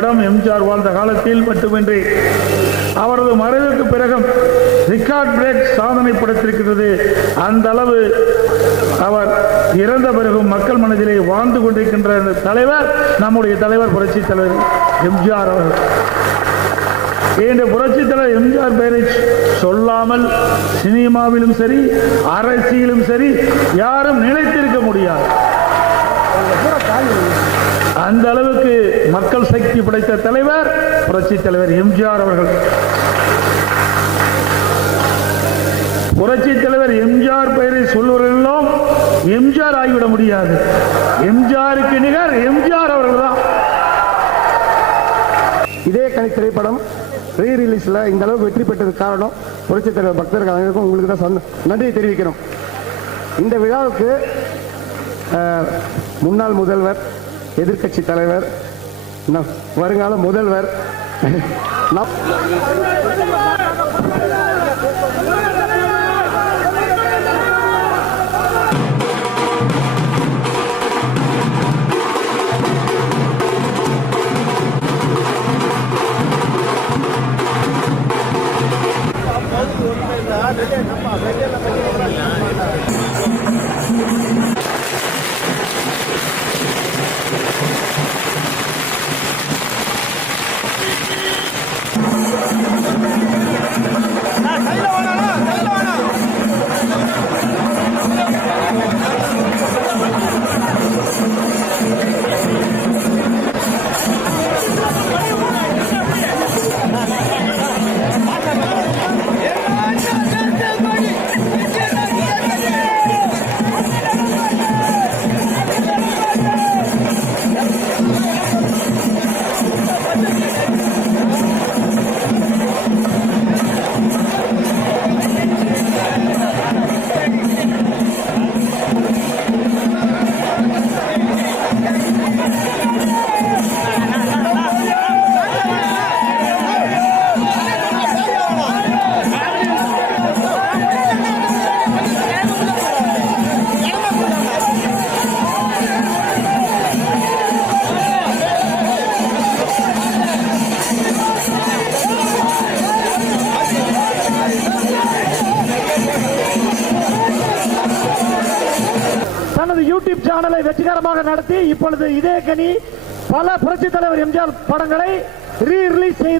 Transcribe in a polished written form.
திரைப்படம் எம்ஜிஆர் வாழ்ந்த காலத்தில் மட்டுமின்றி அவரது மறைவுக்கு பிறகும் ரெக்கார்ட் பிரேக் சாதனை படைத்திருக்கிறது. அந்த அளவு அவர் இறந்த பிறகும் மக்கள் மனதிலே வாழ்ந்து கொண்டிருக்கின்ற தலைவர் நம்முடைய தலைவர் புரட்சி தலைவர் எம்ஜிஆர் அவர்கள். இந்த புரட்சி தலைவர் எம்ஜிஆர் பெயரை சொல்லாமல் சினிமாவிலும் சரி அரசியலும் சரி யாரும் நிலைத்திருக்க முடியாது. அந்த அளவுக்கு மக்கள் சக்தி படைத்த தலைவர் புரட்சி தலைவர் எம்ஜிஆர் அவர்கள். புரட்சி தலைவர் எம்ஜிஆர் பெயரை சொல்லுவவர்களெல்லாம் எம்ஜிஆர் ஆகிவிட முடியாது. எம்ஜிஆருக்கு நிகர் எம்ஜிஆர் அவர்கள் தான். இதே கணி திரைப்படம் ரீ ரிலீஸ்ல இந்த அளவுக்கு வெற்றி பெற்றதுக்கு காரணம் புரட்சி தலைவர் பக்தர்கள் அனைவருக்கும் உங்களுக்கு தான் நன்றியை தெரிவிக்கிறோம். இந்த விழாவுக்கு முன்னாள் முதல்வர், எதிர்கட்சி தலைவர், வருங்கால முதல்வர் யூடியூப் சேனலை வெற்றிகரமாக நடத்தி இப்பொழுது இதே கனி பல புரட்சி தலைவர் எம்ஜிஆர் படங்களை ரீ ரிலீஸ் செய்து